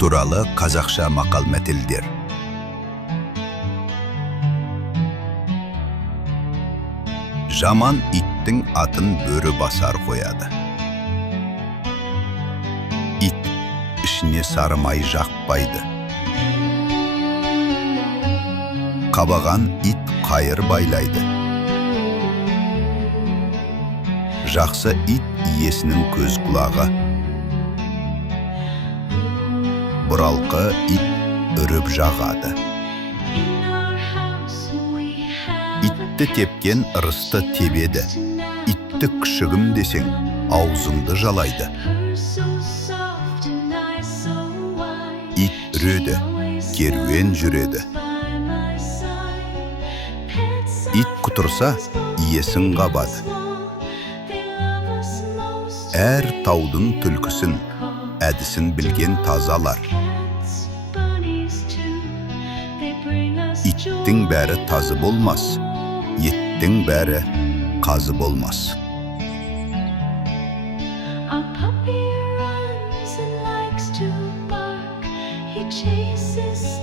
туралы қазақша мақал-мәтелдер. Жаман иттің атын бөрі басар қояды. Ит ішіне сарымай жақпайды. Қабаған ит қайыр байлайды. Жақсы ит иесінің көз құлағы. Бұралқы ит үріп жағады. Итті тепкен ырысты тебеді. Итті күшігім десең, аузыңды жалайды. Ит үреді, керуен жүреді. Ит құтырса, иесін қабады. Әр таудың түлкісін, әдісін білген тазалар. Иттің бәрі тазы болмас, еттің бәрі қазы болмас. A puppy runs and likes to bark. He chases